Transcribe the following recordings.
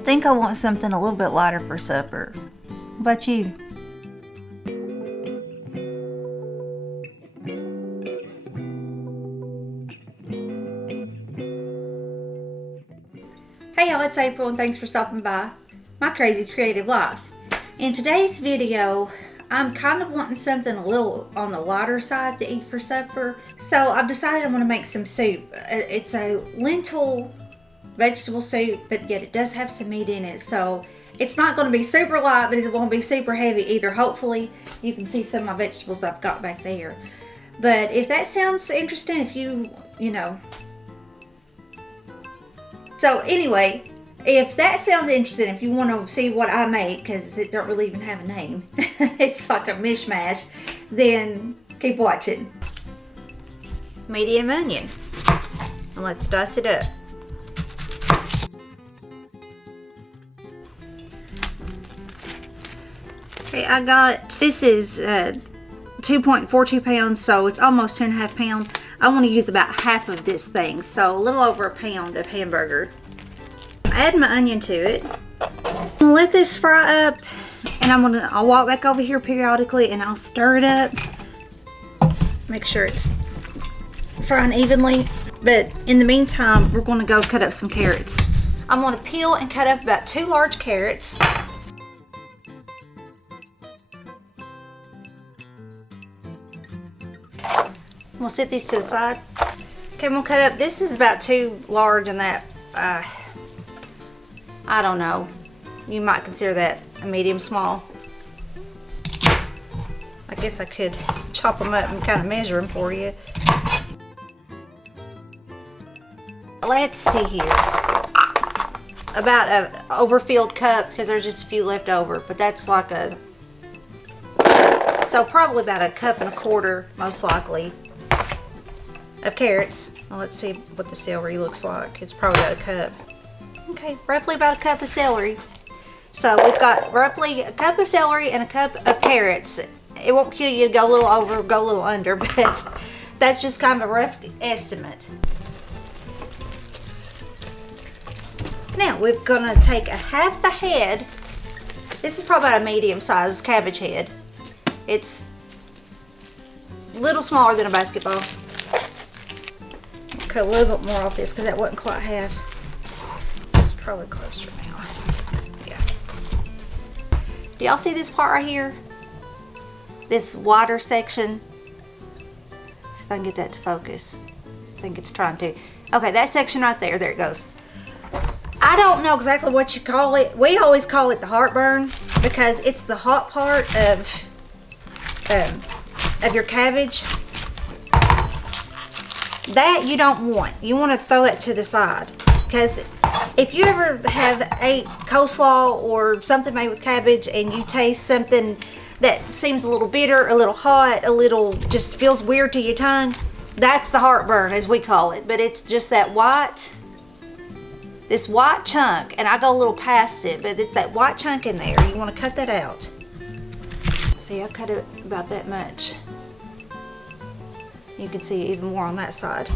I think I want something a little bit lighter for supper. What about you? Hey y'all, it's April and thanks for stopping by my crazy creative life. In today's video, I'm kind of wanting something a little on the lighter side to eat for supper. So I've decided I'm going to make some soup. It's a lentil vegetable soup, but yet it does have some meat in it. So it's not going to be super light, but it won't be super heavy either. Hopefully you can see some of my vegetables I've got back there. But if that sounds interesting, if you know. So anyway, if that sounds interesting, if you want to see what I make, because it don't really even have a name, it's like a mishmash, then keep watching. Medium onion. And let's dice it up. Okay, I got, this is 2.42 pounds, so it's almost 2.5 pounds. I want to use about half of this thing, so a little over a pound of hamburger. Add my onion to it. I'm gonna let this fry up, and I'll walk back over here periodically and I'll stir it up. Make sure it's frying evenly. But in the meantime, we're gonna go cut up some carrots. I'm gonna peel and cut up about 2 large carrots. We'll set these to the side. Okay, I'm gonna cut up, this is about too large and that, I don't know. You might consider that a medium small. I guess I could chop them up and kind of measure them for you. Let's see here. About an overfilled cup, because there's just a few left over, but that's like so probably about 1.25 cups, most likely, of carrots. Well, let's see what the celery looks like. It's probably about 1 cup. Okay, roughly about 1 cup of celery. So we've got roughly 1 cup of celery and 1 cup of carrots. It won't kill you to go a little over, go a little under, but that's just kind of a rough estimate. Now we're gonna take half the head. This is probably about a medium-sized cabbage head. It's a little smaller than a basketball. Cut a little bit more off this because that wasn't quite half. This is probably closer now. Yeah. Do y'all see this part right here? This wider section. See if I can get that to focus. I think it's trying to. Okay, that section right there. There it goes. I don't know exactly what you call it. We always call it the heartburn because it's the hot part of your cabbage. That you don't want. You want to throw it to the side, because if you ever have ate coleslaw or something made with cabbage and you taste something that seems a little bitter, a little hot, a little just feels weird to your tongue, that's the heartburn as we call it. But it's just that this white chunk, and I go a little past it, but it's that white chunk in there. You want to cut that out. See, I cut it about that much. You can see even more on that side.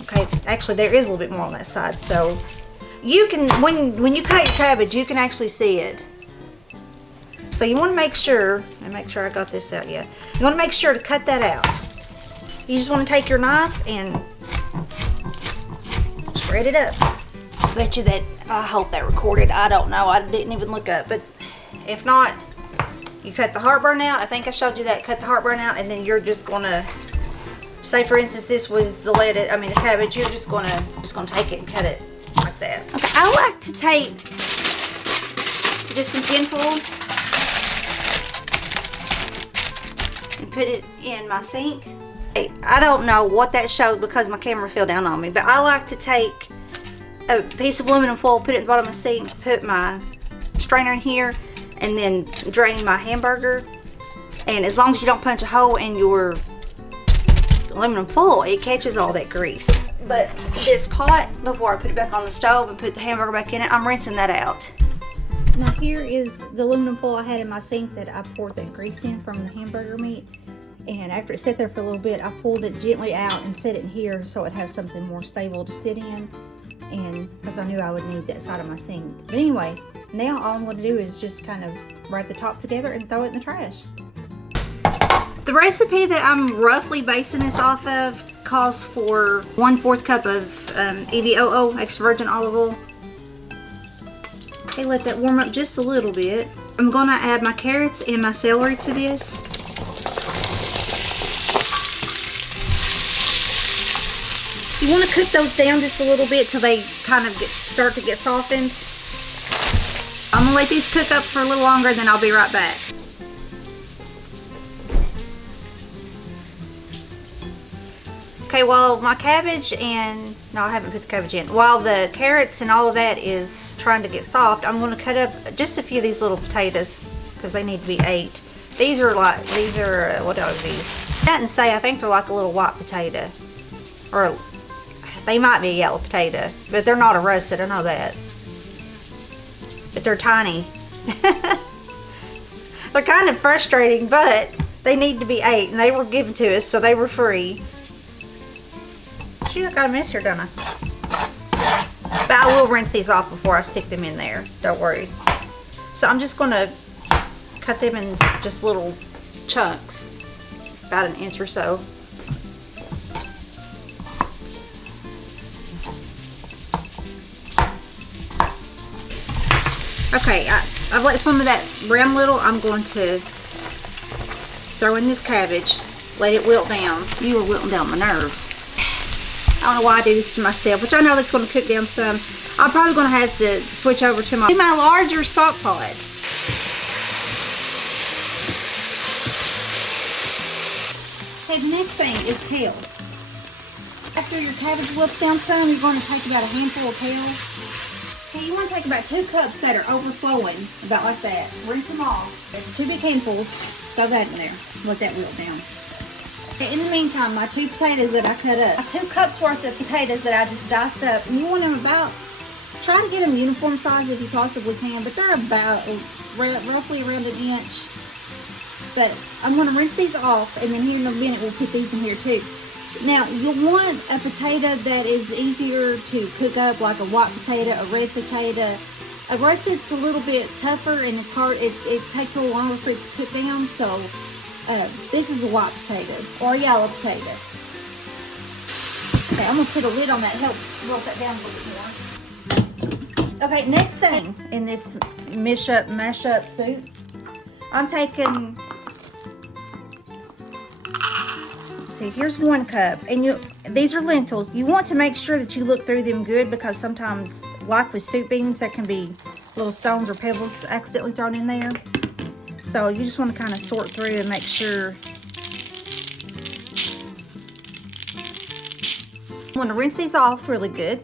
Okay, actually there is a little bit more on that side. So you can, when you cut your cabbage, you can actually see it. So you want to make sure, I got this out yet. You want to make sure to cut that out. You just want to take your knife and shred it up. I bet you that, I hope that recorded. I don't know, I didn't even look up, but if not, you cut the heartburn out. I think I showed you that. Cut the heartburn out, and then you're just gonna, say for instance this was the cabbage. You're just gonna take it and cut it like that. Okay, I like to take just some tinfoil and put it in my sink. I don't know what that showed because my camera fell down on me, but I like to take a piece of aluminum foil, put it in the bottom of the sink, put my strainer in here, and then drain my hamburger. And as long as you don't punch a hole in your aluminum foil, it catches all that grease. But this pot, before I put it back on the stove and put the hamburger back in it, I'm rinsing that out. Now here is the aluminum foil I had in my sink that I poured that grease in from the hamburger meat. And after it sat there for a little bit, I pulled it gently out and set it in here so it has something more stable to sit in. and because I knew I would need that side of my sink. But anyway, now all I'm going to do is just kind of wrap the top together and throw it in the trash. The recipe that I'm roughly basing this off of calls for 1/4 cup of EVOO, extra virgin olive oil. Okay, let that warm up just a little bit. I'm going to add my carrots and my celery to this. You want to cook those down just a little bit till they kind of start to get softened. I'm going to let these cook up for a little longer, and then I'll be right back. Okay, while my cabbage and, no, I haven't put the cabbage in. While the carrots and all of that is trying to get soft, I'm going to cut up just a few of these little potatoes because they need to be 8. These are, what are these? I didn't say, I think they're like a little white potato. Or they might be a yellow potato, but they're not a russet, I know that. But they're tiny. They're kind of frustrating, but they need to be 8, and they were given to us, so they were free. Shoot, I got a mess here, don't I? But I will rinse these off before I stick them in there. Don't worry. So I'm just going to cut them in just little chunks, about 1 inch or so. Okay, I've let some of that brown little. I'm going to throw in this cabbage, let it wilt down. You are wilting down my nerves. I don't know why I do this to myself, which I know that's going to cook down some. I'm probably going to have to switch over to my larger stock pot. Okay, the next thing is kale. After your cabbage wilts down some, you're going to take about a handful of kale. Okay, you want to take about 2 cups that are overflowing, about like that. Rinse them off. That's 2 big handfuls. Throw that in there. Let that wilt down. In the meantime, my 2 potatoes that I cut up, 2 cups worth of potatoes that I just diced up, and you want them about, try to get them uniform size if you possibly can, but they're about roughly around 1 inch. But I'm going to rinse these off, and then here in a minute we'll put these in here too. Now, you'll want a potato that is easier to cook up, like a white potato, a red potato. A russet's a little bit tougher, and it's hard, it takes a little longer for it to cook down, so this is a white potato or a yellow potato. Okay, I'm going to put a lid on that, help roll that down a little bit more. Okay, next thing in this mash up soup, I'm taking, let's see, here's 1 cup, and these are lentils. You want to make sure that you look through them good, because sometimes, like with soup beans, there can be little stones or pebbles accidentally thrown in there. So you just want to kind of sort through and make sure. I want to rinse these off really good.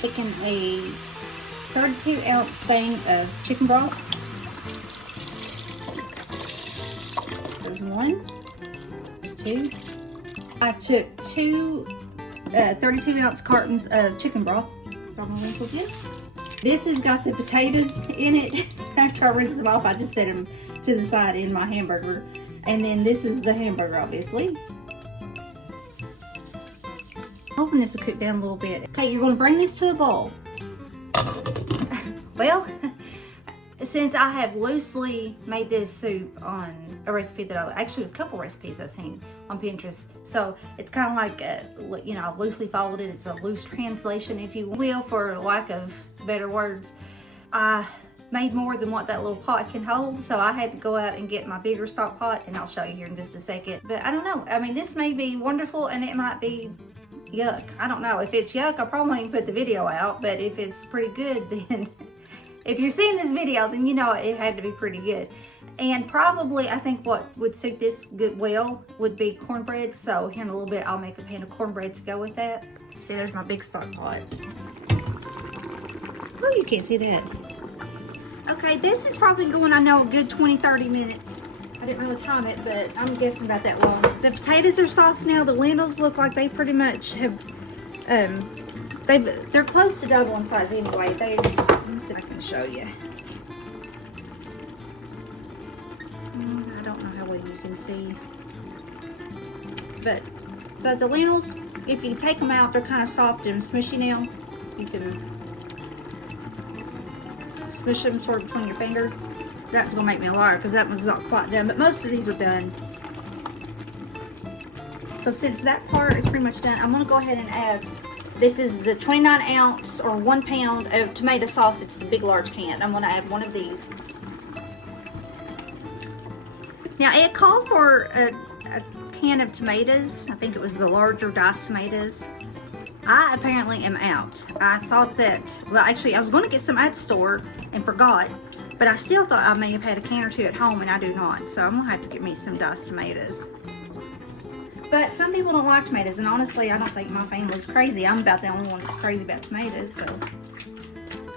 Taking a 32-ounce thing of chicken broth. There's 1. There's 2. I took 2 32-ounce cartons of chicken broth. Throw my lentils in. This has got the potatoes in it. After I rinse them off, I just set them to the side in my hamburger. And then this is the hamburger, obviously. Hoping this will cook down a little bit. Okay, you're going to bring this to a boil. Well, since I have loosely made this soup on a recipe that actually there's a couple recipes I've seen on Pinterest. So it's kind of like, you know, I've loosely followed it. It's a loose translation, if you will, for lack of better words. I made more than what that little pot can hold, so I had to go out and get my bigger stock pot, and I'll show you here in just a second. But I don't know. I mean, this may be wonderful, and it might be yuck. I don't know. If it's yuck, I probably won't put the video out, but if it's pretty good, then if you're seeing this video, then you know it had to be pretty good. And probably, I think what would suit this good well would be cornbread. So here in a little bit, I'll make a pan of cornbread to go with that. See, there's my big stock pot. Oh, you can't see that. Okay, this is probably going, I know, a good 20-30 minutes. I didn't really time it, but I'm guessing about that long. The potatoes are soft now. The lentils look like they pretty much have, they're close to double in size anyway. Let me see if I can show you. I don't know how well you can see, but But the lentils, if you take them out, they're kind of soft and smushy now. You can smush them sort of between your finger. That's gonna make me a liar because that one's not quite done, but most of these are done. So since that part is pretty much done, I'm gonna go ahead and add, this is the 29 ounce or 1 pound of tomato sauce. It's the big large can. I'm gonna add one of these. Now it called for a can of tomatoes. I think it was the larger diced tomatoes. I apparently am out. I thought that, well actually I was gonna get some at the store and forgot. But I still thought I may have had a can or two at home, and I do not. So I'm gonna have to get me some diced tomatoes. But some people don't like tomatoes, and honestly, I don't think my family's crazy. I'm about the only one that's crazy about tomatoes,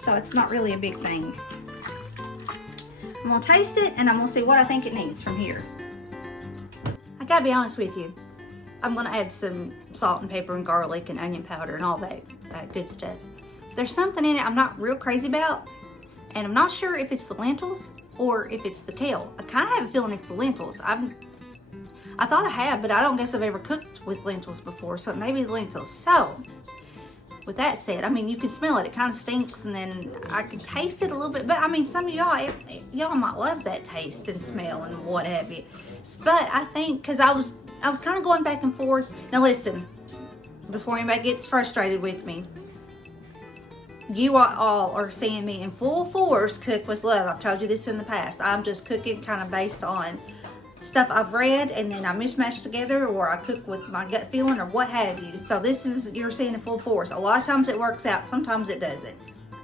so it's not really a big thing. I'm gonna taste it, and I'm gonna see what I think it needs from here. I gotta be honest with you. I'm gonna add some salt and pepper and garlic and onion powder and all that good stuff. There's something in it I'm not real crazy about. And I'm not sure if it's the lentils or if it's the kale. I kind of have a feeling it's the lentils. I thought I have, but I don't guess I've ever cooked with lentils before, so maybe the lentils. So, with that said, I mean, you can smell it. It kind of stinks, and then I can taste it a little bit. But I mean, some of y'all might love that taste and smell and what have you. But I think, because I was kind of going back and forth. Now listen, before anybody gets frustrated with me, you all are seeing me in full force cook with love. I've told you this in the past. I'm just cooking kind of based on stuff I've read, and then I mishmash together, or I cook with my gut feeling, or what have you. So this is, you're seeing in full force. A lot of times it works out, sometimes it doesn't.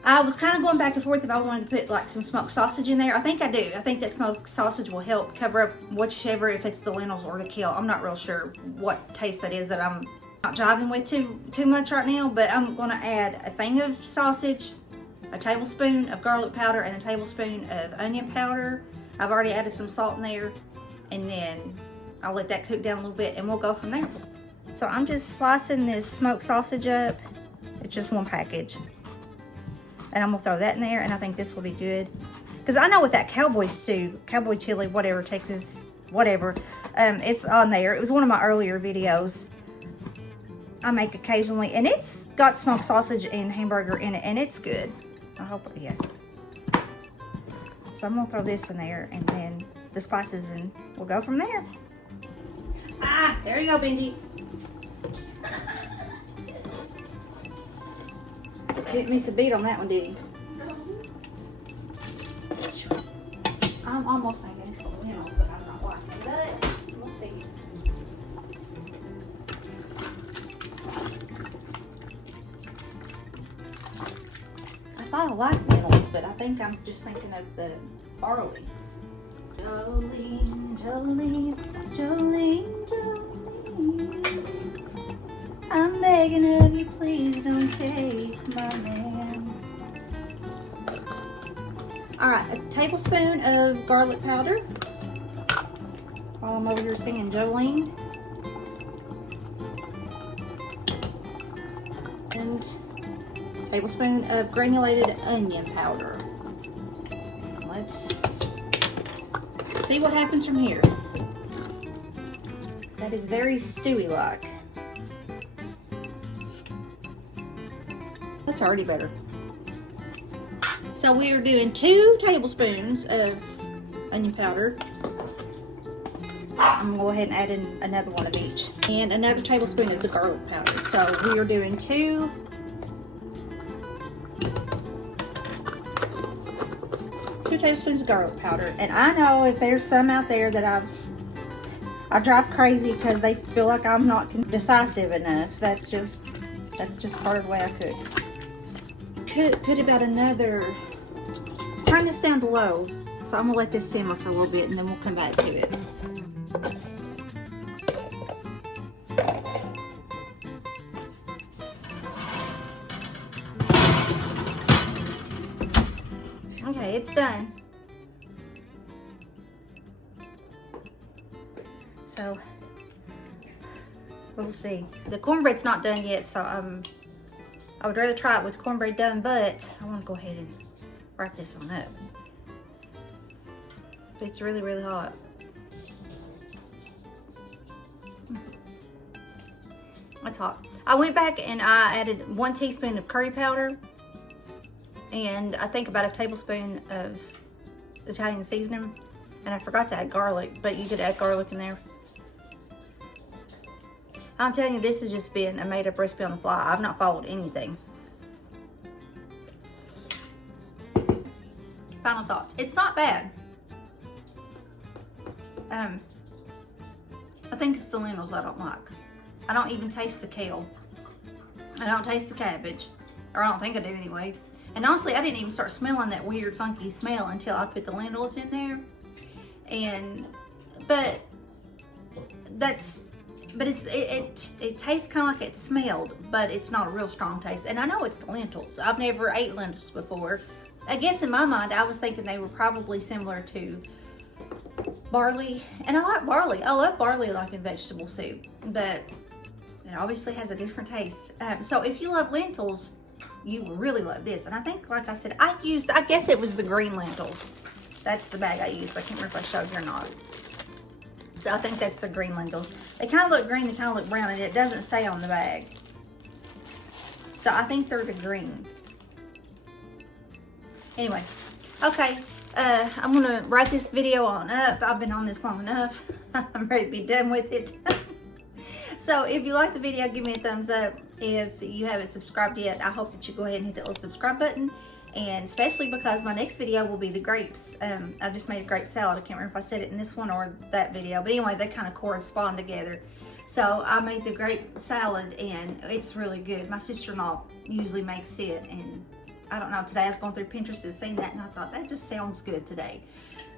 I was kind of going back and forth if I wanted to put like some smoked sausage in there. I think I do. I think that smoked sausage will help cover up whichever, if it's the lentils or the kale. I'm not real sure what taste that is that I'm not jiving with too much right now, but I'm gonna add a thing of sausage, a tablespoon of garlic powder, and a tablespoon of onion powder. I've already added some salt in there, and then I'll let that cook down a little bit, and we'll go from there. So I'm just slicing this smoked sausage up. It's just one package, and I'm gonna throw that in there, and I think this will be good because I know with that cowboy stew, cowboy chili, whatever, Texas, whatever, it's on there. It was one of my earlier videos I make occasionally, and it's got smoked sausage and hamburger in it, and it's good. I hope, yeah. So I'm gonna throw this in there, and then the spices, and we'll go from there. Ah, there you go, Benji. Didn't miss a beat on that one, did you? I'm almost thinking it's the lentils that I'm not liking, but we'll see. I thought I liked lentils, but I think I'm just thinking of the barley. Jolene, Jolene, Jolene, Jolene. I'm begging of you, please don't take my man. Alright, a tablespoon of garlic powder. While I'm over here singing Jolene. And a tablespoon of granulated onion powder. Let's see what happens from here. That is very stewy-like. That's already better. So we are doing 2 tablespoons of onion powder. I'm gonna go ahead and add in another one of each. And another tablespoon of the garlic powder. So we are doing 2 tablespoons of garlic powder. And I know if there's some out there that I drive crazy because they feel like I'm not decisive enough. That's just part of the way I cook. Put about another, turn this down to low. So I'm gonna let this simmer for a little bit, and then we'll come back to it. Okay, it's done. So we'll see. The cornbread's not done yet, so I would rather try it with cornbread done, but I want to go ahead and wrap this on up. It's really, really hot. It's hot. I went back and I added 1 teaspoon of curry powder and I think about a tablespoon of Italian seasoning. And I forgot to add garlic, but you could add garlic in there. I'm telling you, this has just been a made up recipe on the fly. I've not followed anything. Final thoughts. It's not bad. I think it's the lentils I don't like. I don't even taste the kale. I don't taste the cabbage. Or I don't think I do anyway. And honestly, I didn't even start smelling that weird funky smell until I put the lentils in there. But it tastes kind of like it smelled, but it's not a real strong taste. And I know it's the lentils. I've never ate lentils before. I guess in my mind, I was thinking they were probably similar to barley. And I like barley. I love barley like in vegetable soup, but it obviously has a different taste. So if you love lentils, you will really love this. And I think, like I said, I guess it was the green lentils. That's the bag I used. I can't remember if I showed you or not. So I think that's the green lentils. They kind of look green, they kind of look brown, and it doesn't say on the bag. So I think they're the green. Anyway, okay. I'm going to write this video on up. I've been on this long enough. I'm ready to be done with it. So if you like the video, give me a thumbs up. If you haven't subscribed yet, I hope that you go ahead and hit that little subscribe button. And especially because my next video will be the grapes. I just made a grape salad. I can't remember if I said it in this one or that video. But anyway, they kind of correspond together. So I made the grape salad and it's really good. My sister-in-law usually makes it. And I don't know, today I was going through Pinterest and seeing that and I thought that just sounds good today.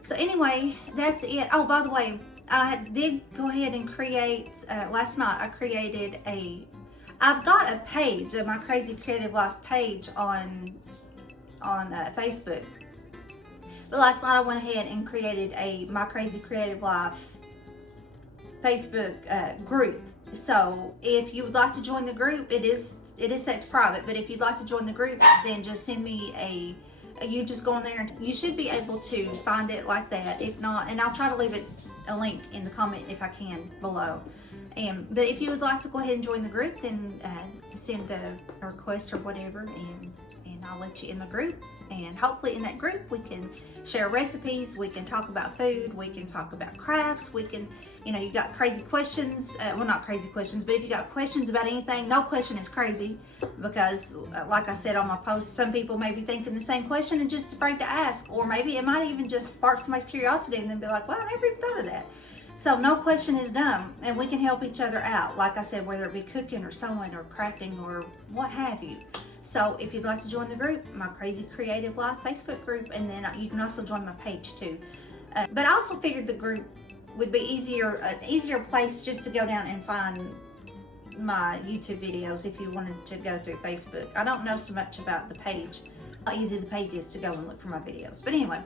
So anyway, that's it. Oh, by the way, I did go ahead and create, last night I created I've got a page, my Crazy Creative Life page on Facebook. But last night I went ahead and created My Crazy Creative Life Facebook group. So if you would like to join the group, it is set to private, but if you'd like to join the group, then just send me you just go in there and you should be able to find it like that. If not, and I'll try to leave a link in the comment if I can below. But if you would like to go ahead and join the group, then send a request or whatever, and I'll let you in the group. And hopefully in that group we can share recipes, we can talk about food, we can talk about crafts, we can, you got crazy questions, well, not crazy questions, but if you got questions about anything, no question is crazy, because like I said on my post, some people may be thinking the same question and just afraid to ask, or maybe it might even just spark somebody's curiosity and then be like, well, I never even thought of that. So no question is dumb, and we can help each other out, like I said, whether it be cooking or sewing or crafting or what have you. So if you'd like to join the group, My Crazy Creative Life Facebook group, and then you can also join my page too. But I also figured the group would be an easier place just to go down and find my YouTube videos if you wanted to go through Facebook. I don't know so much about the page, how easy the page is to go and look for my videos. But anyway,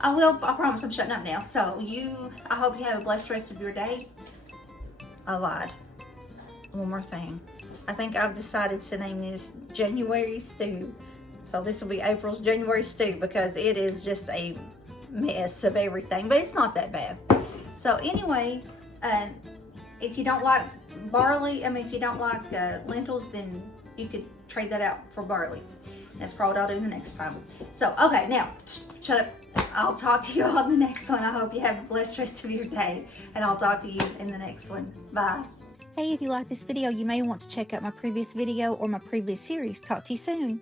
I promise I'm shutting up now. So I hope you have a blessed rest of your day. I lied. One more thing. I think I've decided to name this January Stew. So this will be April's January Stew because it is just a mess of everything, but it's not that bad. So anyway, if you don't like if you don't like lentils, then you could trade that out for barley. That's probably what I'll do the next time. So, okay, now, shut up. I'll talk to you all in the next one. I hope you have a blessed rest of your day, and I'll talk to you in the next one. Bye. Hey, if you like this video, you may want to check out my previous video or my previous series. Talk to you soon.